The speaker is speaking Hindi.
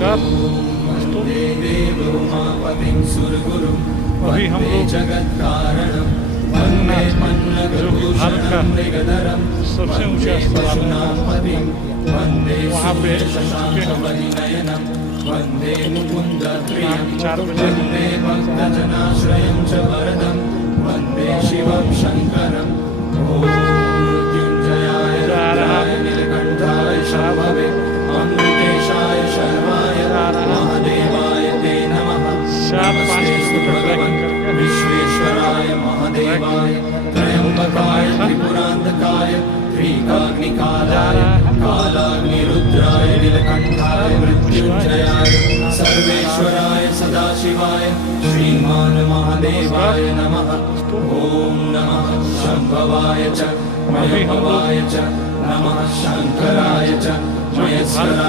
नमस्कार दोस्तों, अभी हम लोग जगन्नाथ जो कि भारत का सबसे ऊंचा स्थल वहाँ पे चुके हैं 4 बजे। विश्वेश्वराय महादेवाय त्रयंबकाय त्रिपुरांतकाय त्रिकाग्निकालाय कालाग्निरुद्राय नीलकंठाय मृत्युंजयाय सर्वेश्वराय सदाशिवाय श्रीमान महादेवाय नमः। ओम नमः शंभवाय च मयभवाय च नमः शंकराय च महेश्वराय।